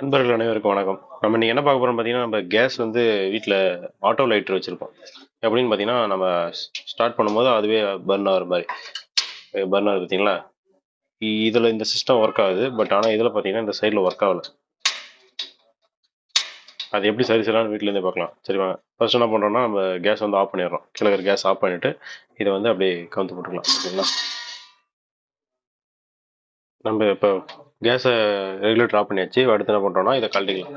நண்பர்கள் அனைவருக்கும் வணக்கம். நம்ம இன்னைக்கு என்ன பார்க்க போறோம் பார்த்தீங்கன்னா நம்ம கேஸ் வந்து வீட்டில் ஆட்டோ லைட்டர் வச்சுருக்கோம் எப்படின்னு பார்த்தீங்கன்னா நம்ம ஸ்டார்ட் பண்ணும்போது அதுவே பர்ன் ஆகிற மாதிரி. பர்ன் ஆகுது பார்த்தீங்களா? இதில் இந்த சிஸ்டம் ஒர்க் ஆகுது. பட் ஆனால் இதில் பார்த்தீங்கன்னா இந்த சைடில் ஒர்க் ஆகல. அது எப்படி சரி சரியான வீட்டிலேருந்தே பார்க்கலாம். சரி வாங்க. ஃபர்ஸ்ட் என்ன பண்ணுறோம்னா நம்ம கேஸ் வந்து ஆஃப் பண்ணிடுறோம். கீழே கேஸ் ஆஃப் பண்ணிவிட்டு இதை வந்து அப்படியே கவுந்து போட்டுக்கலாம். ஓகேங்களா நம்ம இப்போ கேஸை ரெகுலேட்டர் ஆஃப் பண்ணியாச்சு. அடுத்து என்ன பண்ணுறோம்னா இதை கழட்டிக்கலாம்.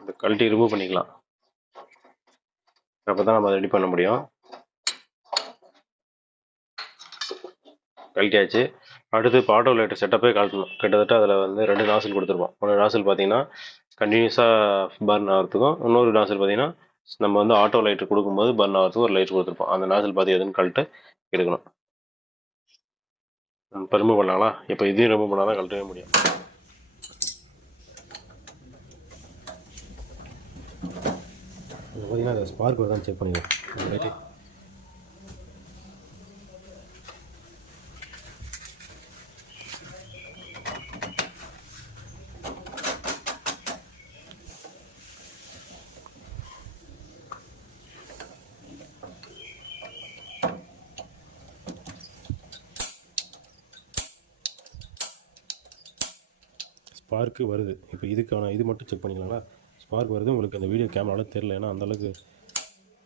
இந்த கழட்டி ரிமூவ் பண்ணிக்கலாம். அப்போ தான் நம்ம ரெடி பண்ண முடியும். கழட்டியாச்சு. அடுத்து இப்போ ஆட்டோ லைட்டர் செட்டப்பே கழட்டணும். கிட்டத்தட்ட அதில் வந்து ரெண்டு நாசில் கொடுத்துருப்போம். ஒரு நாசில் பார்த்தீங்கன்னா கண்டினியூஸாக பர்ன் ஆகிறதுக்கும் இன்னொரு நாசில் பார்த்தீங்கன்னா நம்ம வந்து ஆட்டோ லைட்டர் கொடுக்கும்போது பர்ன் ஆகிறதுக்கு ஒரு லைட் கொடுத்துருப்போம். அந்த நாசில் பார்த்து எதுன்னு கழட்டு எடுக்கணும். இப்போ ரிமூவ் இப்போ இதையும் ரிமூவ் பண்ணால் தான் கழட்டவே முடியும் பார்த்தீங்கன்னா அந்த ஸ்பார்க் தான் செக் பண்ணிக்கலாம் ஸ்பார்க்கு வருது. இப்போ இதுக்கான இது மட்டும் செக் பண்ணிக்கலாங்களா ஸ்பார்க் வருது. உங்களுக்கு அந்த வீடியோ கேமராவில் தெரில ஏன்னா அந்தளவுக்கு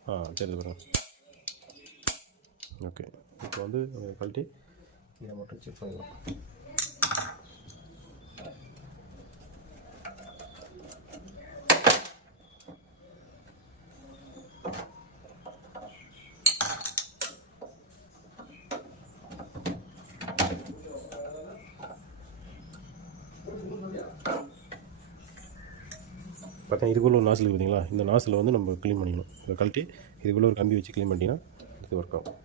ஆ தெரியுது பாருங்க. ஓகே இப்போ வந்து கழட்டி இதை மட்டும் செக் பண்ணிக்கலாம். பார்த்தீங்கன்னா இதுக்குள்ளே ஒரு நாசில் பார்த்தீங்களா? இந்த நாசில் வந்து நம்ம க்ளீன் பண்ணிக்கணும் இதை கழட்டி இதுக்குள்ளே ஒரு கம்பி வச்சு க்ளீன் பண்ணிட்டீங்கன்னா இது ஒர்க் ஆகும்.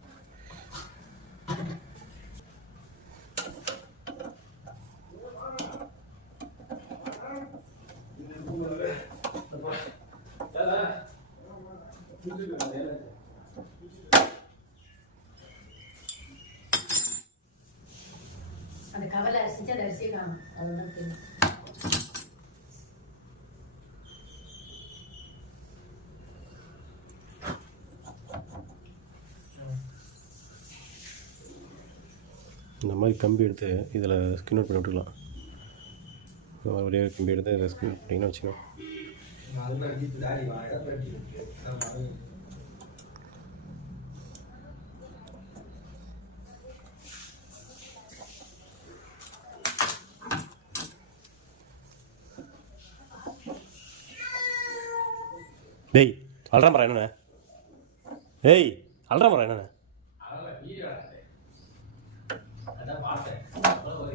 அந்த கவலை அரிசிச்சு அதை அரிசியே காணும். அதுதான் தெரியும். இந்த மாதிரி கம்பி எடுத்து இதில் ஸ்கின் அவுட் பண்ணி விட்டுக்கலாம். இந்த மாதிரி ஒரே கம்பி எடுத்து இதை ஸ்கின் அவுட் பண்ணிங்கன்னா வச்சுக்கோங்க. டேய் அல்ற மரம் என்னண்ணே? ஏய் அல்ற மரம் என்னண்ணே நான் தெரியும் உங்களுக்கு. அந்த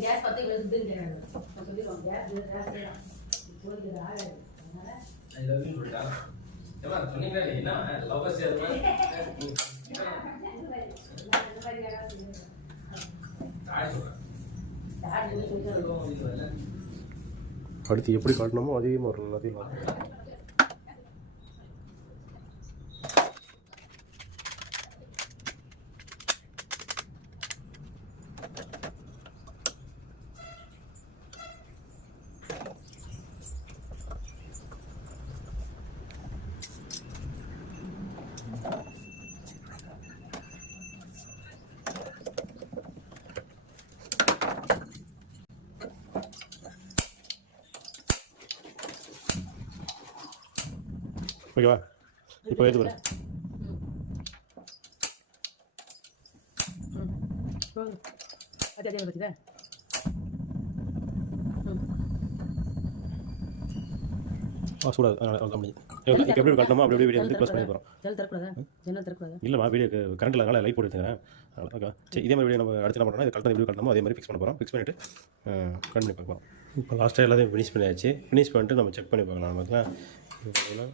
கேஸ் பத்தி இவ்வளவு இதுன்னு நான் சொல்லிடுவோம், கேஸ் கேஸ் வேணும். ஆகாது. அதனால அடுத்து எப்படி காட்டணுமோ அதே மாதிரி எல்லாத்தையும் காட்டணும். ஓகேவா? இப்போ எடுத்து பாரு அது அதே பத்திதா ஆ சூடாது. அதனால எப்படி காட்டணுமோ அப்படி அப்படியே வீடியோ வந்து க்ளோஸ் பண்ணி போகிறோம் இல்லைம்மா வீடியோ கரண்ட்டில் அதனால லைட் போட்டு வச்சுக்கிறேன் ஓகே சரி இதே மாதிரி வீடியோ நம்ம அடுத்து என்ன பண்ணுறோம் இது கரெக்டாக எப்படி கட்டணுமோ அதே மாதிரி ஃபிக்ஸ் பண்ண போகிறோம் ஃபிக்ஸ் பண்ணிவிட்டு கட் பண்ணி பார்க்கலாம். இப்போ லாஸ்ட்டாக எல்லாத்தையும் ஃபினிஷ் பண்ணியாச்சு. ஃபினிஷ் பண்ணிட்டு நம்ம செக் பண்ணி பார்க்கலாம். நமக்குலாம் இது பார்த்தீங்கன்னா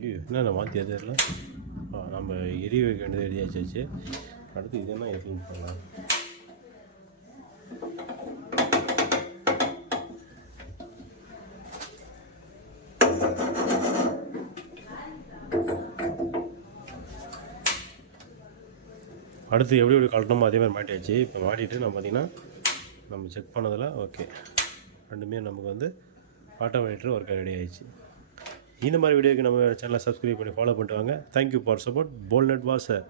ஐயோ என்ன மாற்றி எதிரில் ஆ நம்ம எரி வைக்க வேண்டியது எரியாச்சாச்சு அடுத்து இது என்ன எரியும் போகலாம் அடுத்து எப்படி எப்படி கழட்டணுமோ அதே மாதிரி மாட்டியாச்சு. இப்போ மாட்டிட்டு நம்ம பார்த்திங்கன்னா நம்ம செக் பண்ணதில் ஓகே ரெண்டுமே நமக்கு வந்து ஆட்டோமேட்டர் ஒர்க் ரெடி ஆயிடுச்சு. இந்த மாதிரி வீடியோக்கு நம்ம சேனலை சப்ஸ்கிரைப் பண்ணி ஃபாலோ பண்ணிட்டு வாங்க. தேங்க்யூ ஃபார் சப்போர்ட் போல்நெட் வாசர்